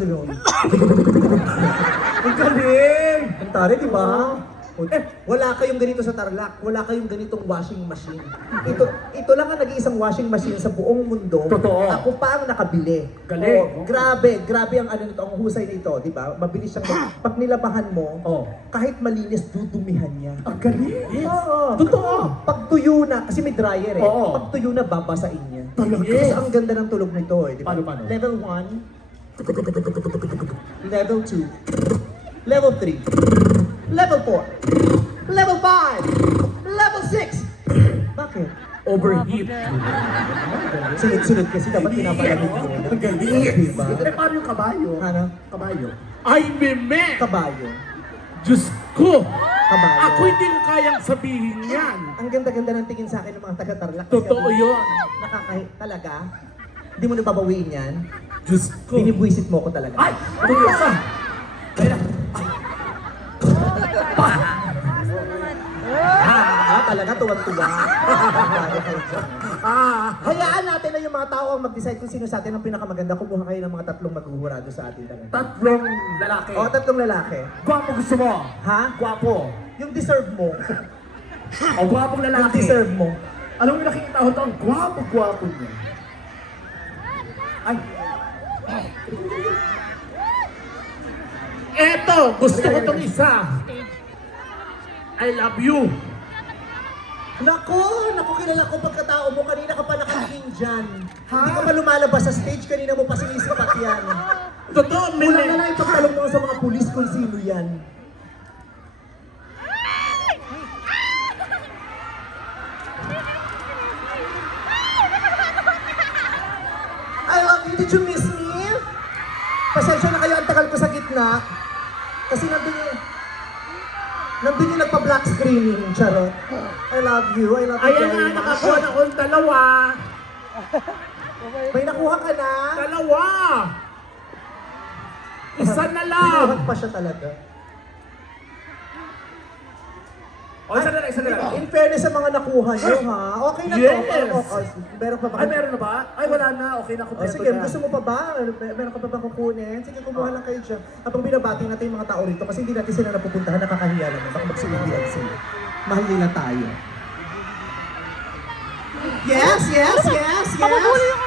Ang galing! Ang tari, di ba? Wala kayong ganito sa Tarlac. Wala kayong ganitong washing machine. Ito lang ang nag-iisang washing machine sa buong mundo. Totoo. Ako pa ang nakabili. Galing. Grabe ang ano nito, ang husay nito, di ba? Mabilis siyang, pag nilabahan mo, kahit malinis, dudumihan niya. Ang galing! Oo. Totoo! Pag tuyo na, kasi may dryer eh. Oo. Pag tuyo na, babasain niya. Talaga? Kasi ang ganda ng tulog nito eh. Di ba? Paano? Level 1, Level 2, Level 3, Level 4, Level 5, Level 6. Bakit? Overheat. Sunod-sunod kasi dapat pinapalamig mo. Ang galing! Diba? Eh, paano yung kabayo? Ano? Kabayo. Ay, meme! Kabayo. Diyos ko! Kabayo. Ako hindi ko kayang sabihin yan. Ang ganda-ganda ng tingin sa akin ng mga taga-Tarlac. Totoo yun. Talaga? Hindi mo nababawiin yan? Diyos ko. Binibwisit mo ko talaga. Ay! Ano yun sa? Talaga tuwang-tuwa. Hayaan natin na yung mga tao ang mag-decide kung sino sa atin ang pinakamaganda. Kumuha kayo ng mga tatlong maghuhurado sa atin talaga. Tatlong lalaki. Tatlong lalaki. Gwapo gusto mo? Ha? Gwapo. Yung deserve mo. O gwapong Yung lalaki. deserve mo. Alam mo nakikita ko ito, ang gwapo-gwapo niya. Ay. Eto, gusto ko itong isa. I love you. Naku, kilala ko pagkatao mo. Kanina ka pa nakatingin dyan. Hindi ka pa lumalabas sa stage. Kanina mo pa sinisipat yan. Totoo, Wala na Mili. lang ipagtalong mo sa mga pulis kung sino yan. I love you. Did you miss me? Pasensya na kayo, ang tagal ko sa gitna. Kasi nandun yung nagpa-black screening, charot. I love you Ayan very na, much. nakakuha na akong dalawa. May nakuha ka na? Dalawa. Isa na lang. Pinuhat pa siya talaga. O, isa na lang, isa na lang. In fairness sa mga nakuha niyo, ha? Okay na Yes. to. Meron pa ba? Ay, meron na ba? Ay, wala na. Okay na, Oh, kompleto sige, na. gusto mo pa ba? Meron ka pa ba kukunin? Sige, kumuha lang kayo dyan. Habang binabati natin yung mga tao rito kasi hindi natin sila napupuntahan, nakakahiya naman. Baka magsuundihan sila. Mahal nila tayo. Yes! Pababuli yung